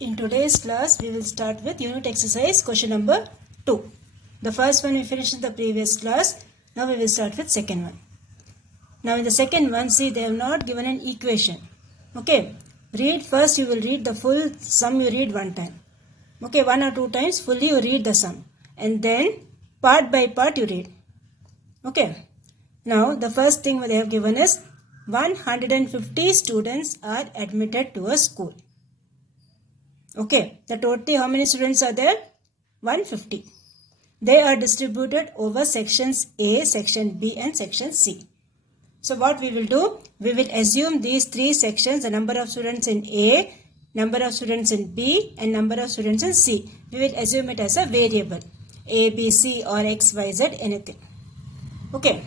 In today's class, we will start with unit exercise question number 2. The first one we finished in the previous class. Now we will start with second one. Now in the second one, see they have not given an equation. Okay. Read first, you will read the full sum, you read one time. Okay, one or two times fully you read the sum. And then part by part you read. Okay. Now the first thing they have given is 150 students are admitted to a school. Okay, the total how many students are there? 150. They are distributed over sections A, section B and section C. So what we will do? We will assume these three sections, the number of students in A, number of students in B and number of students in C. We will assume it as a variable. A, B, C or X, Y, Z, anything. Okay.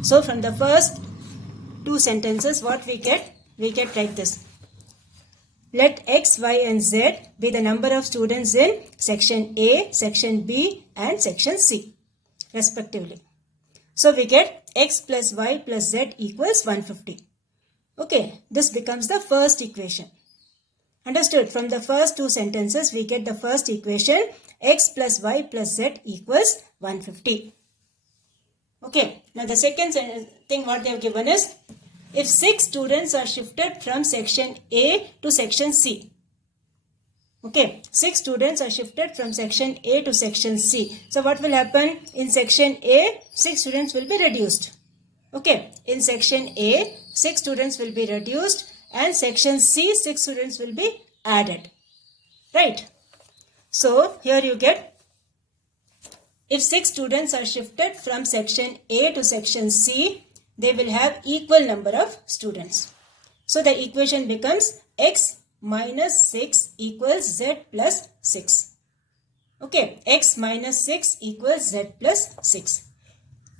So from the first two sentences, what we get? We get like this. Let X, Y and Z be the number of students in section A, section B and section C respectively. So we get X plus Y plus Z equals 150. Okay, this becomes the first equation. Understood? From the first two sentences we get the first equation, X plus Y plus Z equals 150. Okay, now the second thing what they have given is, if 6 students are shifted from section A to section C. Okay, 6 students are shifted from section A to section C. So what will happen? In section A, 6 students will be reduced. Okay, in section A, 6 students will be reduced and section C, 6 students will be added. Right? So here you get, if 6 students are shifted from section A to section C, they will have equal number of students. So the equation becomes X minus 6 equals Z plus 6. Okay, X minus 6 equals Z plus 6.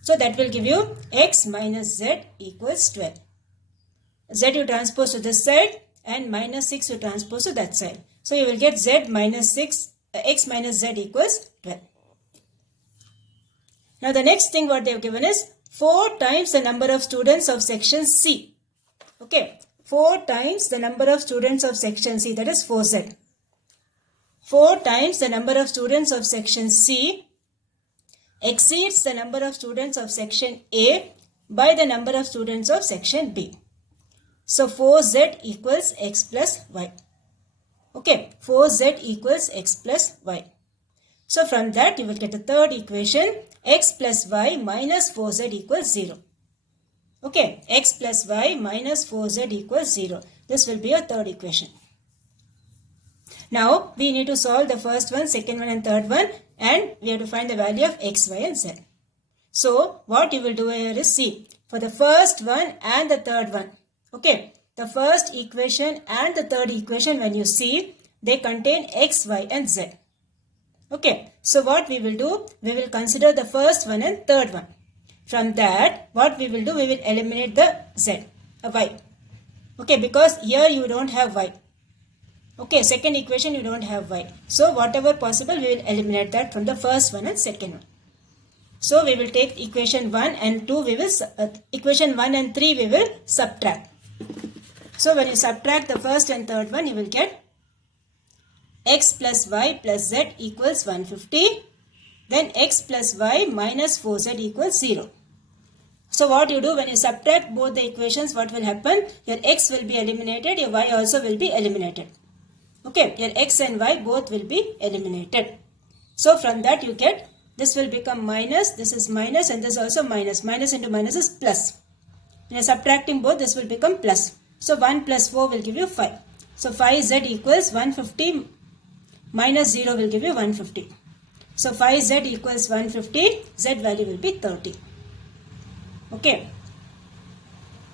So that will give you X minus Z equals 12. Z you transpose to this side and minus 6 you transpose to that side. So you will get Z minus 6, X minus Z equals 12. Now the next thing what they have given is 4 times the number of students of section C. Okay, 4 times the number of students of section C, that is 4Z. 4 times the number of students of section C exceeds the number of students of section A by the number of students of section B. So 4Z equals X plus Y. Okay, 4Z equals X plus Y. So from that you will get the third equation, X plus Y minus 4Z equals 0. Okay, X plus Y minus 4Z equals 0. This will be your third equation. Now we need to solve the first one, second one and third one, and we have to find the value of X, Y and Z. So what you will do here is, see, for the first one and the third one, okay, the first equation and the third equation, when you see, they contain X, Y and Z. Okay, so what we will do, we will consider the first one and third one. From that, what we will do, we will eliminate the Z, Y. Okay, because here you don't have Y. Okay, second equation you don't have Y. So whatever possible, we will eliminate that from the first one and second one. So we will take equation 1 and 2, we will, equation 1 and 3 we will subtract. So when you subtract the first and third one, you will get X plus Y plus Z equals 150. Then X plus Y minus 4Z equals 0. So what you do, when you subtract both the equations, what will happen? Your X will be eliminated, your Y also will be eliminated. Okay, your X and Y both will be eliminated. So from that you get, this will become minus, this is minus and this also minus. Minus into minus is plus. When you are subtracting both, this will become plus. So 1 plus 4 will give you 5. So 5Z equals 150 minus 0 will give you 150. So 5Z equals 150, Z value will be 30. Okay.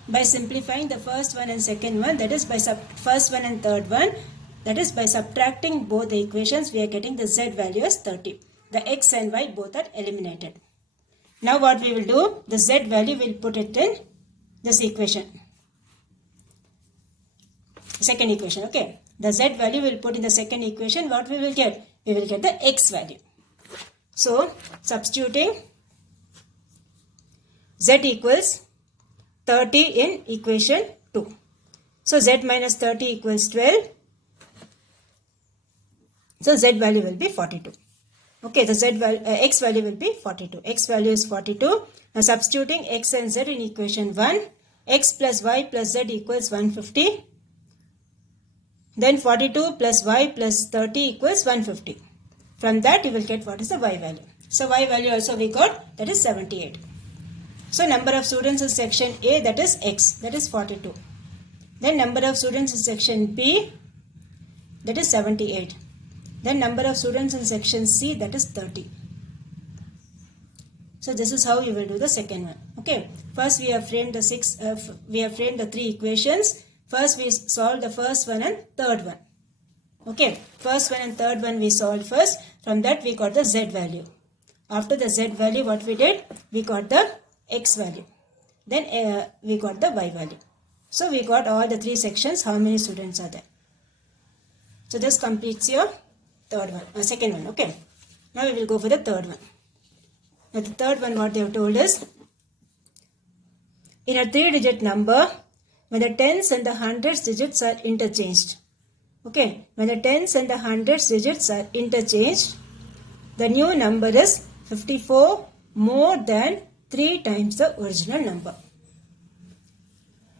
By simplifying the first one and second one, that is by first one and third one, that is by subtracting both the equations, we are getting the Z value as 30. The X and Y both are eliminated. Now what we will do, the Z value we will put it in this equation. Second equation, okay. The Z value we will put in the second equation. What we will get? We will get the X value. So, substituting Z equals 30 in equation 2. So, Z minus 30 equals 12. So z value will be 42. Okay, the x value will be 42. X value is 42. Now substituting x and z in equation 1, x plus y plus z equals 150. Then 42 plus y plus 30 equals 150. From that you will get what is the y value. So y value also we got, that is 78. So number of students in section A, that is x, that is 42. Then number of students in section B, that is 78. Then number of students in section C, that is 30. So this is how you will do the second one. Okay. First we have framed the three equations. First we solve the first one and third one. Okay. First one and third one we solved first. From that we got the z value. After the z value, what we did? We got the x value. Then we got the y value. So we got all the three sections. How many students are there? So this completes your second one. Okay. Now we will go for the third one. Now the third one, what they have told is, in a 3-digit number, when the tens and the hundreds digits are interchanged. Okay. When the tens and the hundreds digits are interchanged, the new number is 54 more than 3 times the original number.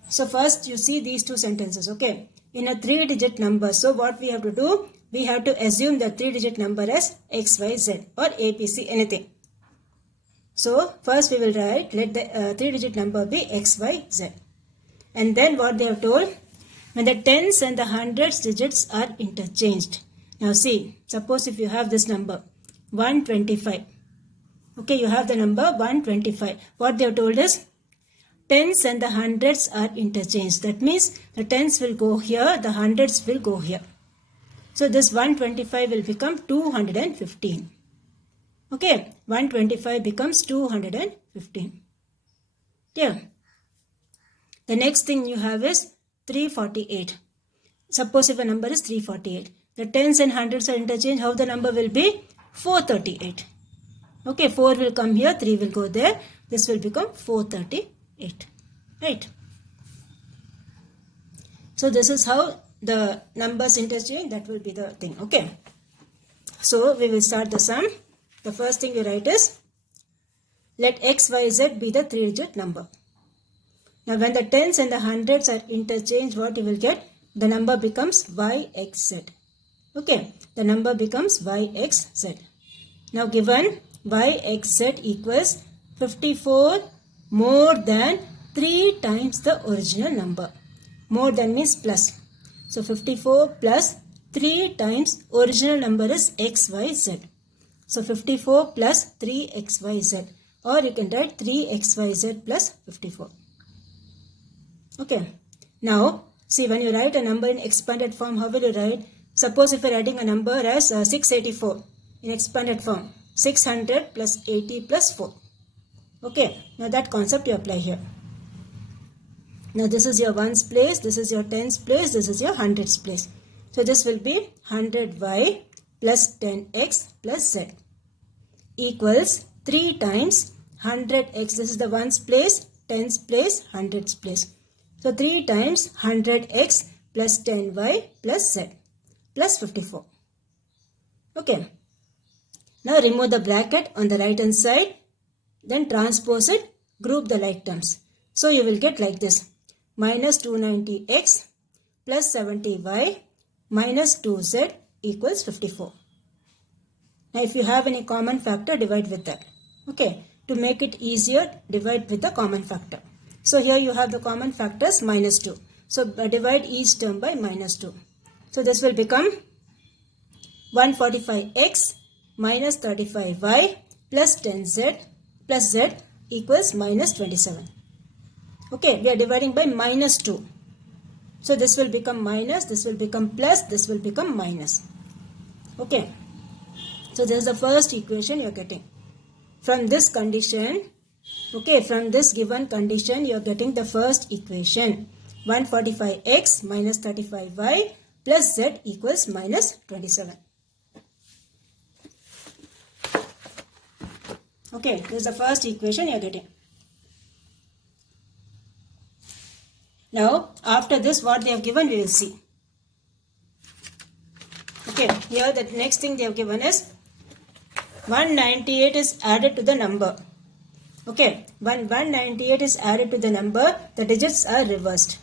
So first you see these two sentences. Okay. In a 3-digit number, so what we have to do? We have to assume the 3-digit number as x, y, z or APC, anything. So first we will write, let the 3-digit number be x, y, z. And then what they have told, when the tens and the hundreds digits are interchanged. Now see, suppose if you have this number 125. Okay, you have the number 125. What they have told is, tens and the hundreds are interchanged. That means the tens will go here, the hundreds will go here. So this 125 will become 215. Okay, 125 becomes 215. Yeah. The next thing you have is 348. Suppose if a number is 348. The tens and hundreds are interchanged. How the number will be? 438. Okay, 4 will come here, 3 will go there. This will become 438. Right. So this is how the numbers interchange. That will be the thing. Okay. So we will start the sum. The first thing you write is, let x, y, z be the 3-digit number. Now when the tens and the hundreds are interchanged, what you will get? The number becomes y, x, z. Okay. The number becomes y, x, z. Now given y, x, z equals 54 more than 3 times the original number. More than means plus. So 54 plus 3 times original number is x, y, z. So 54 plus 3 x, y, z. Or you can write 3 x, y, z plus 54. Okay. Now, see, when you write a number in expanded form, how will you write? Suppose if you are writing a number as 684 in expanded form. 600 plus 80 plus 4. Okay. Now that concept you apply here. Now this is your ones place, this is your tens place, this is your hundreds place. So this will be 100y plus 10x plus z equals 3 times 100x. This is the ones place, tens place, hundreds place. So 3 times 100x plus 10y plus z plus 54. Okay. Now remove the bracket on the right hand side. Then transpose it, group the like terms. So you will get like this. Minus 290x plus 70y minus 2z equals 54. Now if you have any common factor, divide with that. Okay. To make it easier, divide with the common factor. So here you have the common factors minus 2. So divide each term by minus 2. So this will become 145x minus 35y plus 10z plus z equals minus 27. Okay, we are dividing by minus 2. So this will become minus, this will become plus, this will become minus. Okay. So this is the first equation you are getting. From this condition, okay, from this given condition, you are getting the first equation. 145x minus 35y plus z equals minus 27. Okay, this is the first equation you are getting. Now, after this, what they have given, we will see. Okay, here the next thing they have given is 198 is added to the number. Okay, when 198 is added to the number, the digits are reversed.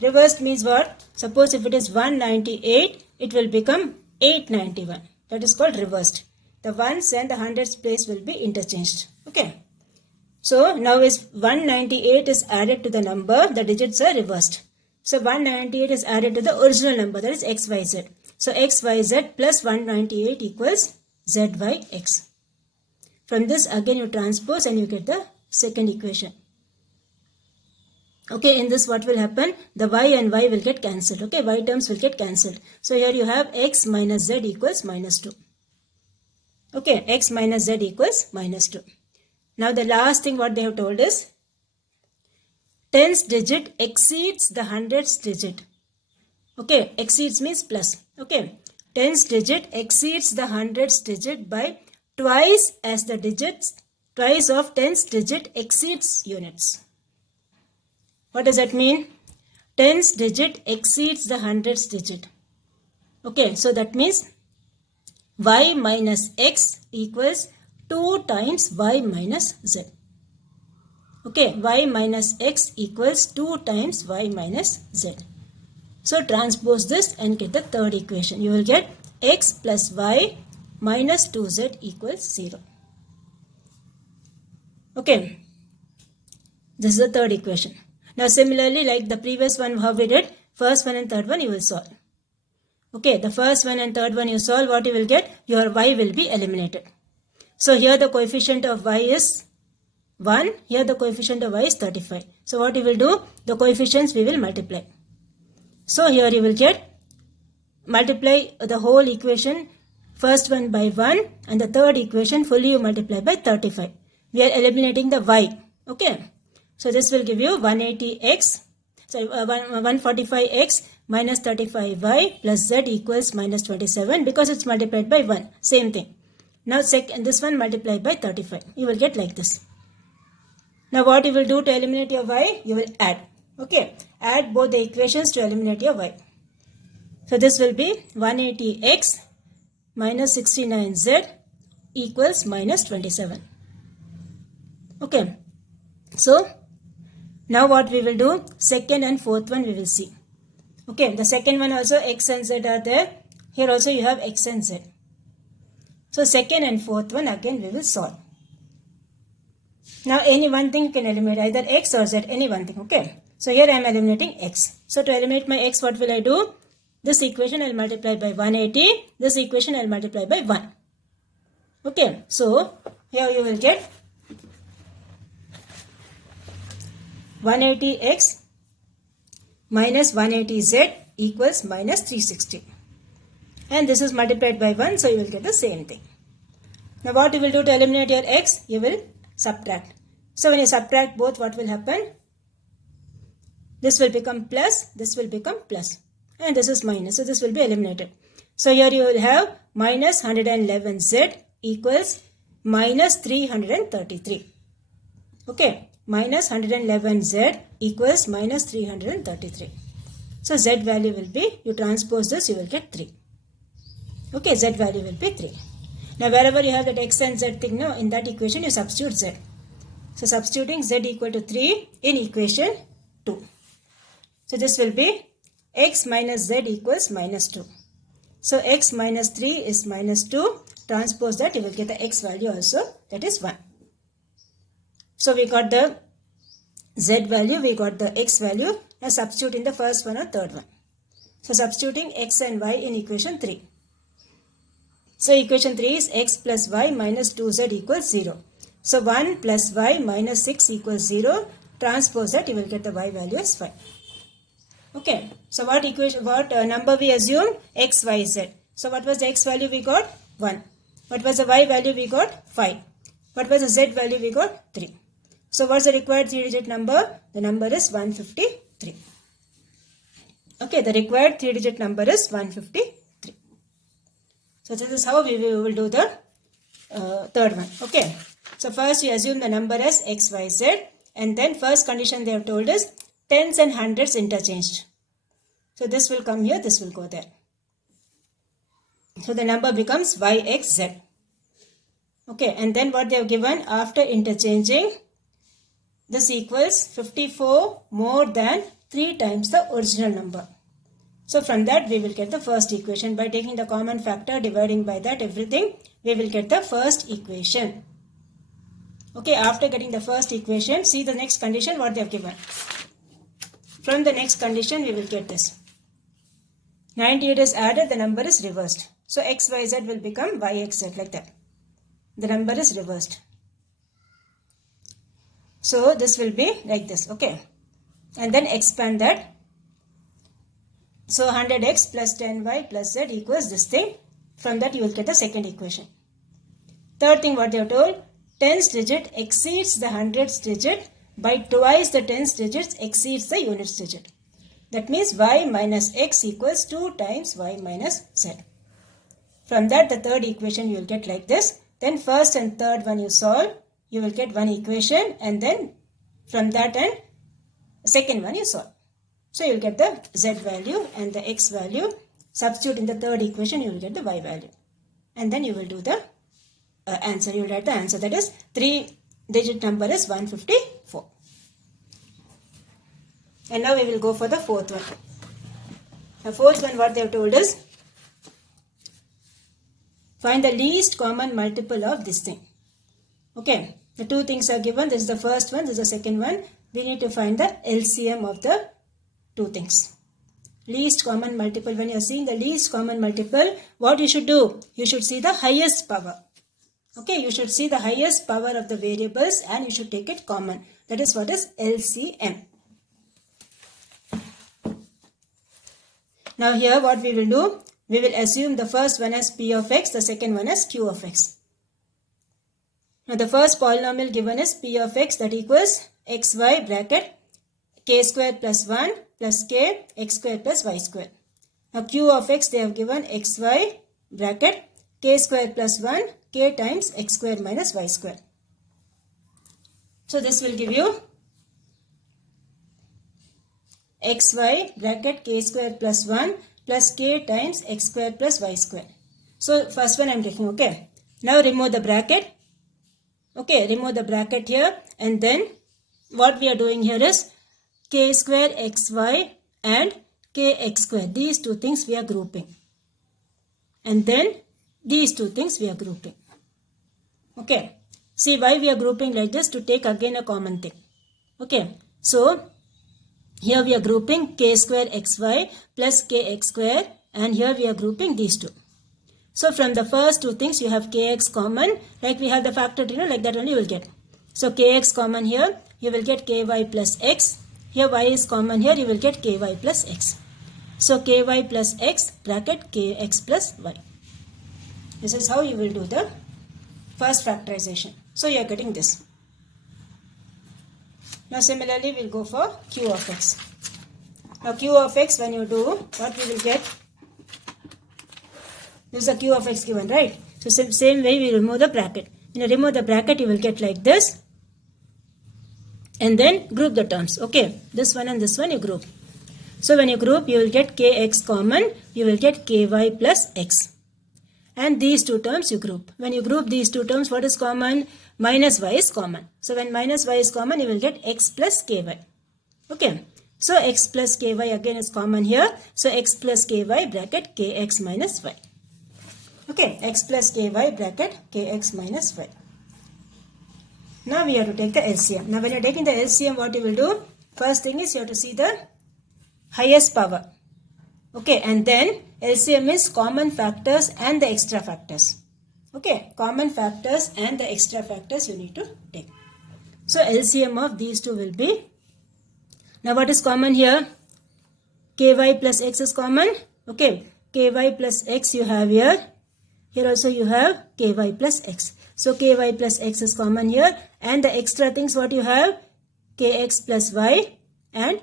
Reversed means what? Suppose if it is 198, it will become 891. That is called reversed. The ones and the hundreds place will be interchanged. Okay. So now is 198 is added to the number, the digits are reversed. So 198 is added to the original number, that is xyz. So xyz plus 198 equals zyx. From this again you transpose and you get the second equation. Okay, in this what will happen? The y and y will get cancelled. Okay, y terms will get cancelled. So here you have x minus z equals minus 2. Okay, x minus z equals minus 2. Now the last thing what they have told is tens digit exceeds the hundreds digit. Okay, exceeds means plus. Okay, tens digit exceeds the hundreds digit by twice as the digits, twice of tens digit exceeds units. What does that mean? Tens digit exceeds the hundreds digit. Okay, so that means y minus x equals 2 times y minus z. Okay, y minus x equals 2 times y minus z. So transpose this and get the third equation. You will get x plus y minus 2z equals 0. Okay, this is the third equation. Now similarly, like the previous one, how we did, first one and third one you will solve. Okay, the first one and third one you solve, what you will get? Your y will be eliminated. So here the coefficient of y is 1, here the coefficient of y is 35. So what you will do? The coefficients we will multiply. So here you will get, multiply the whole equation, first one by 1 and the third equation fully you multiply by 35. We are eliminating the y. Okay. So this will give you 145x minus 35y plus z equals minus 27 because it's multiplied by 1. Same thing. Now this one multiplied by 35. You will get like this. Now what you will do to eliminate your y? You will add. Okay. Add both the equations to eliminate your y. So this will be 180x minus 69z equals minus 27. Okay. So now what we will do? Second and fourth one we will see. Okay, the second one also x and z are there. Here also you have x and z. So second and fourth one again we will solve. Now any one thing you can eliminate, either x or z, any one thing. Okay. So here I am eliminating x. So to eliminate my x, what will I do? This equation I will multiply by 180. This equation I will multiply by 1. Okay. So here you will get 180x minus 180z equals minus 360. And this is multiplied by 1, so you will get the same thing. Now what you will do to eliminate your x? You will subtract. So when you subtract both, what will happen? This will become plus, this will become plus. And this is minus, so this will be eliminated. So here you will have minus 111z equals minus 333. Okay. Minus 111z equals minus 333. So z value will be, you transpose this, you will get 3. Okay, z value will be 3. Now wherever you have that x and z thing, no, in that equation you substitute z. So substituting z equal to 3 in equation 2. So this will be x minus z equals minus 2. So x minus 3 is minus 2. Transpose that, you will get the x value also, that is 1. So we got the z value, we got the x value. Now substitute in the first one or third one. So substituting x and y in equation 3. So equation 3 is x plus y minus 2z equals 0. So 1 plus y minus 6 equals 0. Transpose that, you will get the y value as 5. Okay. So what number we assume? X, y, z. So what was the x value we got? 1. What was the y value we got? 5. What was the z value we got? 3. So what's the required 3-digit number? The number is 153. Okay, the required 3-digit number is 153. So this is how we will do the third one. Okay. So first we assume the number as x, y, z, and then first condition they have told us tens and hundreds interchanged. So this will come here, this will go there. So the number becomes yxz. Okay, and then what they have given after interchanging, this equals 54 more than 3 times the original number. So from that we will get the first equation. By taking the common factor, dividing by that everything, we will get the first equation. Okay, after getting the first equation, see the next condition what they have given. From the next condition we will get this. 98 is added, the number is reversed. So xyz will become yxz, like that. The number is reversed. So this will be like this, okay. And then expand that. So 100x plus 10y plus z equals this thing. From that you will get the second equation. Third thing what they have told, tens digit exceeds the hundreds digit by twice the tens digits exceeds the units digit. That means y minus x equals 2 times y minus z. From that the third equation you will get like this. Then first and third one you solve, you will get one equation, and then from that and second one you solve. So you will get the z value and the x value. Substitute in the third equation, you will get the y value. And then you will do the answer. You will write the answer. That is 3-digit number is 154. And now we will go for the fourth one. The fourth one what they have told is, find the least common multiple of this thing. Okay, the two things are given. This is the first one, this is the second one. We need to find the LCM of the two things. Least common multiple. When you are seeing the least common multiple, what you should do? You should see the highest power. Okay, you should see the highest power of the variables and you should take it common. That is what is LCM. Now here what we will do? We will assume the first one as P of x, the second one as Q of x. Now the first polynomial given is P of x, that equals xy bracket k square plus 1 plus k x square plus y square. Now Q of x they have given xy bracket k square plus 1 k times x square minus y square. So this will give you xy bracket k square plus 1 plus k times x square plus y square. So first one I am taking, okay. Now remove the bracket. Okay, remove the bracket here, and then what we are doing here is k square xy and kx square. These two things we are grouping. And then these two things we are grouping. Okay. See why we are grouping like this? To take again a common thing. Okay. So here we are grouping k square xy plus kx square, and here we are grouping these two. So from the first two things you have kx common, like we have the factor, like that only you will get. So kx common here, you will get ky plus x. Here y is common here, you will get ky plus x. So ky plus x bracket kx plus y. This is how you will do the first factorization. So you are getting this. Now similarly we will go for q of x. Now q of x, when you do, what we will get? This is a q of x given, right? So same way we remove the bracket. When you remove the bracket, you will get like this. And then group the terms. Okay, this one and this one you group. So when you group, you will get kx common, you will get ky plus x. And these two terms you group. When you group these two terms, what is common? Minus y is common. So when minus y is common, you will get x plus ky. Okay. So x plus ky again is common here. So x plus ky bracket kx minus y. Okay. X plus ky bracket kx minus y. Now we have to take the LCM. Now when you are taking the LCM, what you will do? First thing is you have to see the highest power. Okay. And then LCM is common factors and the extra factors. Okay. Common factors and the extra factors you need to take. So LCM of these two will be, now what is common here? Ky plus x is common. Okay. Ky plus x you have here. Here also you have ky plus x. So ky plus x is common here. And the extra things what you have? Kx plus y and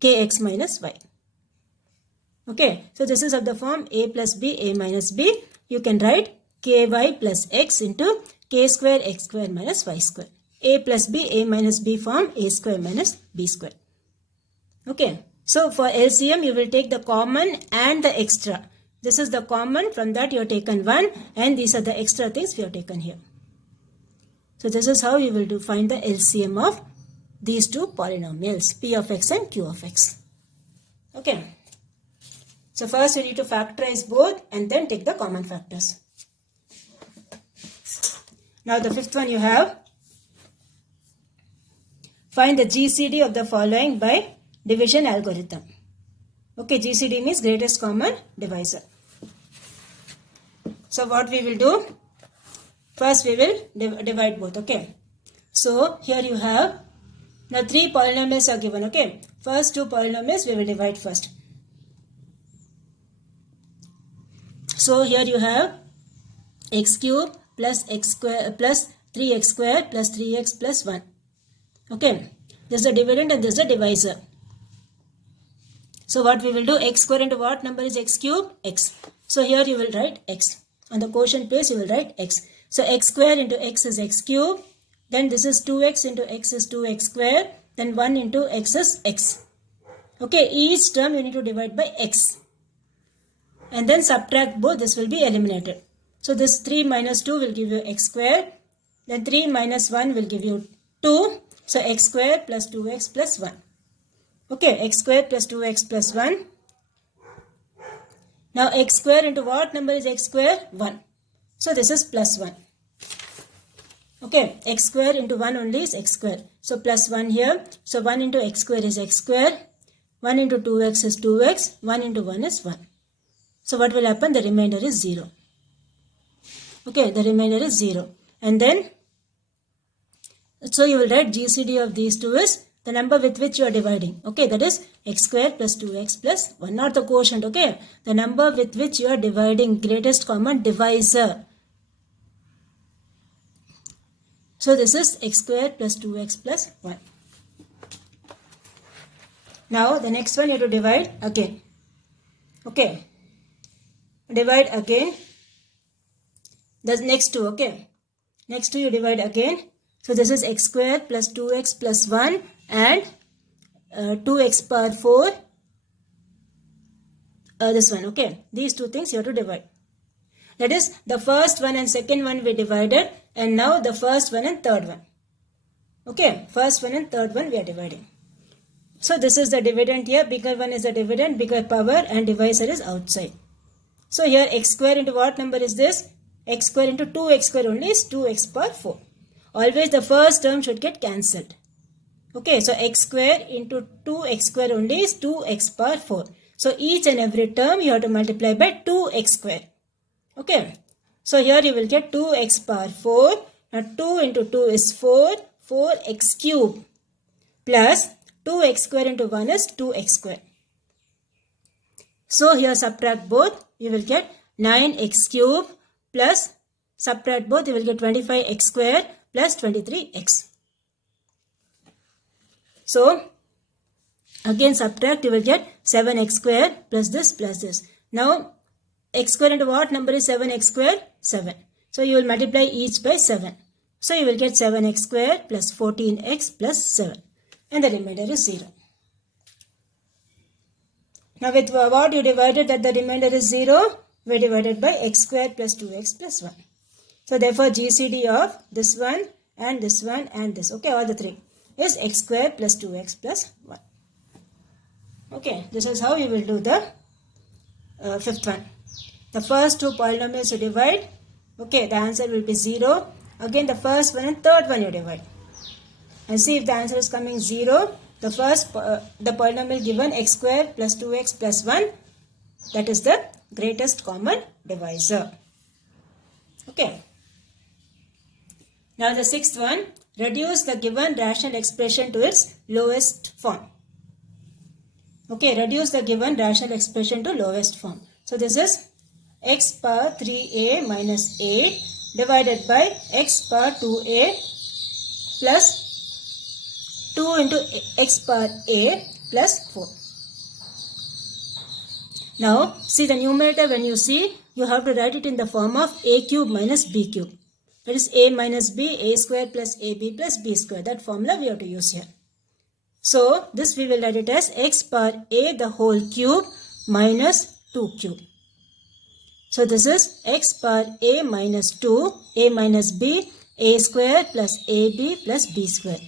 kx minus y. Okay. So this is of the form a plus b, a minus b. You can write ky plus x into k square x square minus y square. A plus b, a minus b form a square minus b square. Okay. So for LCM you will take the common and the extra. This is the common, from that you have taken 1, and these are the extra things we have taken here. So this is how you will find the LCM of these two polynomials, P of x and Q of x. Okay. So first you need to factorize both and then take the common factors. Now the fifth one you have, find the GCD of the following by division algorithm. Okay, GCD means greatest common divisor. So what we will do, first we will divide both. Okay, so here you have, now 3 polynomials are given. Okay, first 2 polynomials we will divide first. So here you have x cube plus x square plus 3x square plus 3x plus 1. Okay, this is the dividend and this is the divisor. So what we will do, x square into what number is x cube? X. So here you will write x. On the quotient place you will write x. So x square into x is x cube. Then this is 2x into x is 2x square. Then 1 into x is x. Okay, each term you need to divide by x. And then subtract both, this will be eliminated. So this 3 minus 2 will give you x square. Then 3 minus 1 will give you 2. So x square plus 2x plus 1. Okay, x square plus 2x plus 1. Now x square into what number is x square? 1. So this is plus 1. Okay, x square into 1 only is x square. So plus 1 here. So 1 into x square is x square. 1 into 2x is 2x. 1 into 1 is 1. So what will happen? The remainder is 0. Okay, the remainder is 0. And then, so you will write GCD of these two is the number with which you are dividing. Okay, that is x square plus 2x plus 1. Not the quotient, okay. The number with which you are dividing, greatest common divisor. So this is x square plus 2x plus 1. Now the next one you have to divide again. Okay. Divide again. The next two, okay. Next two you divide again. So this is x square plus 2x plus 1 and 2x power 4. This one, okay. These two things you have to divide. That is, the first one and second one we divided, and now the first one and third one. Okay, first one and third one we are dividing. So this is the dividend here. Bigger one is the dividend, bigger power, and divisor is outside. So here x square into what number is this? X square into 2x square only is 2x power 4. Always the first term should get cancelled. Okay, so x square into 2x square only is 2x power 4. So each and every term you have to multiply by 2x square. Okay, so here you will get 2x power 4. Now 2 into 2 is 4. 4x cube plus 2x square into 1 is 2x square. So here subtract both, you will get 9x cube plus subtract both, you will get 25x square plus 23x. So again subtract, you will get 7x square plus this. Now x square into what number is 7x square? 7. So you will multiply each by 7. So you will get 7x square plus 14x plus 7. And the remainder is 0. Now with what you divided that the remainder is 0, we divided by x square plus 2x plus 1. So therefore GCD of this one and this one and this, okay, all the three, is x square plus 2x plus 1. Okay, this is how you will do the fifth one. The first two polynomials you divide, okay, the answer will be 0. Again the first one and third one you divide. And see if the answer is coming 0. The first, the polynomial given x square plus 2x plus 1, that is the greatest common divisor. Okay. Now the sixth one, reduce the given rational expression to its lowest form. Okay, reduce the given rational expression to lowest form. So this is x power 3a minus 8 divided by x power 2a plus 2 into x power a plus 4. Now see the numerator, when you see, you have to write it in the form of a cube minus b cube. That is a minus b, a square plus ab plus b square. That formula we have to use here. So this we will write it as x power a the whole cube minus 2 cube. So this is x power a minus 2, a minus b, a square plus ab plus b square.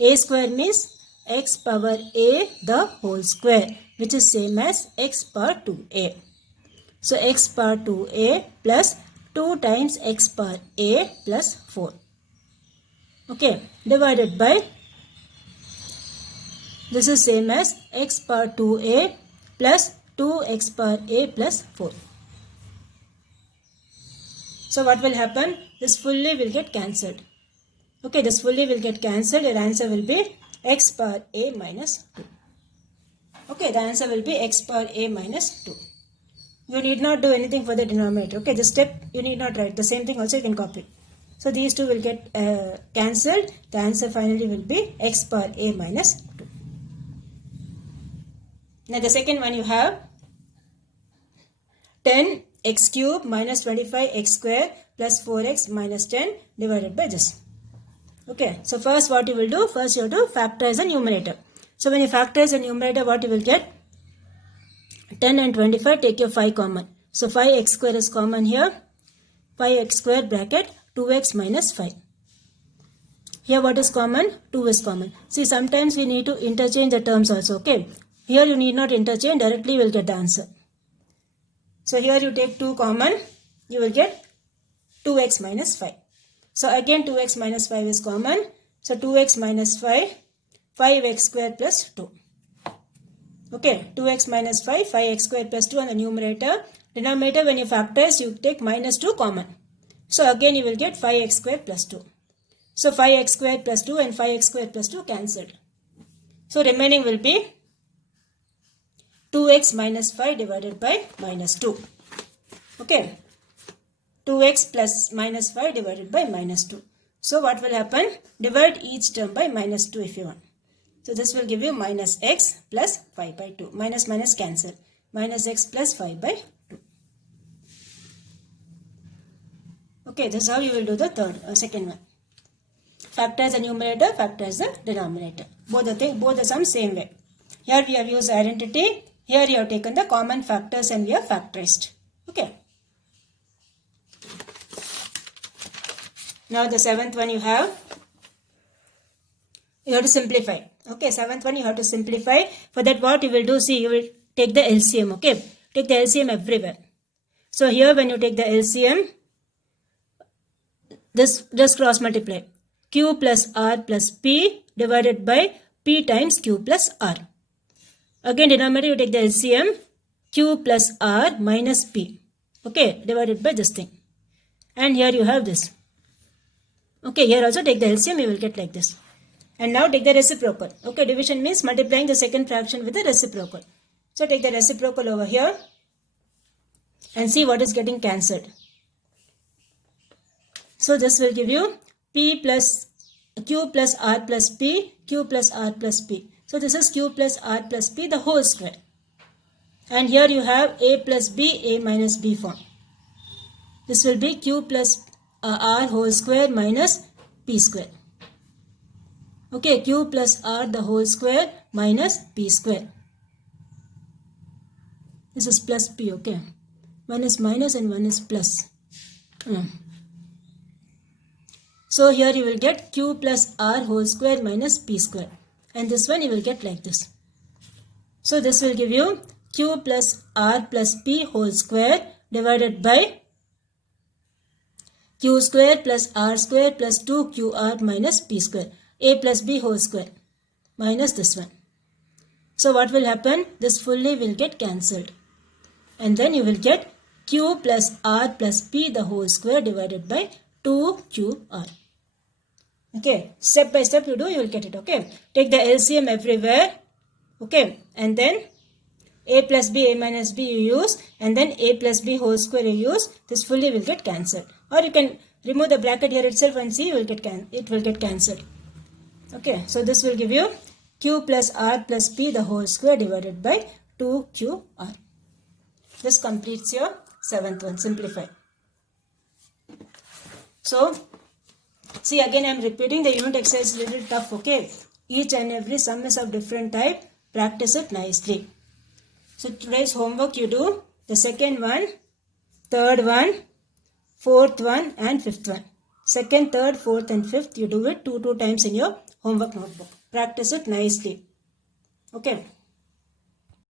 A square means x power a the whole square, which is same as x power 2a. So x power 2a plus 2 times x power a plus 4. Okay, divided by, this is same as x power 2a plus 2x power a plus 4. So what will happen? This fully will get cancelled. Okay, this fully will get cancelled. Your answer will be x power a minus 2. Okay, the answer will be x power a minus 2. You need not do anything for the denominator. Okay, this step you need not write. The same thing also you can copy. So these two will get cancelled. The answer finally will be x power a minus 2. Now the second one you have 10x cube minus 25x square plus 4x minus 10 divided by this. Okay, so first what you will do? First you have to factorize the numerator. So when you factorize the numerator, what you will get? 10 and 25, take your 5 common. So 5x square is common here. 5x square bracket 2x minus 5. Here what is common? 2 is common. See, sometimes we need to interchange the terms also. Okay, here you need not interchange, directly you will get the answer. So here you take 2 common, you will get 2x minus 5. So again 2x minus 5 is common. So 2x minus 5, 5x square plus 2. Okay, 2x minus 5, 5x square plus 2 on the numerator. Denominator, when you factorize, you take minus 2 common. So again you will get 5x square plus 2. So 5x square plus 2 and 5x square plus 2 cancelled. So remaining will be 2x minus 5 divided by minus 2. Okay, 2x plus minus 5 divided by minus 2. So what will happen? Divide each term by minus 2 if you want. So this will give you minus x plus 5 by 2. Minus minus cancel. Minus x plus 5 by 2. Okay, this is how you will do the second one. Factorize the numerator, factorize the denominator. Both the sums same way. Here we have used identity. Here you have taken the common factors and we have factorized. Okay. Now the seventh one you have to simplify. Okay, seventh one you have to simplify. For that what you will do, see, you will take the LCM. Okay, take the LCM everywhere. So here when you take the LCM, this just cross multiply. Q plus R plus P divided by P times Q plus R. Again denominator you take the LCM, Q plus R minus P. Okay, divided by this thing. And here you have this. Okay, here also take the LCM, you will get like this. And now take the reciprocal. Okay, division means multiplying the second fraction with the reciprocal. So take the reciprocal over here and see what is getting cancelled. So this will give you P plus Q plus R plus P, Q plus R plus P. So this is Q plus R plus P the whole square. And here you have A plus B, A minus B form. This will be Q plus R whole square minus P square. Okay, Q plus R the whole square minus P square. This is plus P, okay. One is minus and one is plus. So here you will get Q plus R whole square minus P square. And this one you will get like this. So this will give you Q plus R plus P whole square divided by Q square plus R square plus 2QR minus P square. A plus B whole square minus this one. So what will happen? This fully will get cancelled. And then you will get Q plus R plus P the whole square divided by 2QR. Okay, step by step you do, you will get it. Okay, take the LCM everywhere. Okay, and then A plus B, A minus B you use, and then A plus B whole square you use. This fully will get cancelled. Or you can remove the bracket here itself and see it will get cancelled. Okay, so this will give you Q plus R plus P the whole square divided by 2QR. This completes your seventh one. Simplify. So, see again I am repeating, the unit exercise is a little tough. Okay, each and every sum is of different type. Practice it nicely. So today's homework you do the second one, third one, fourth one and fifth one. Second, third, fourth and fifth, you do it two times in your homework notebook. Practice it nicely. Okay.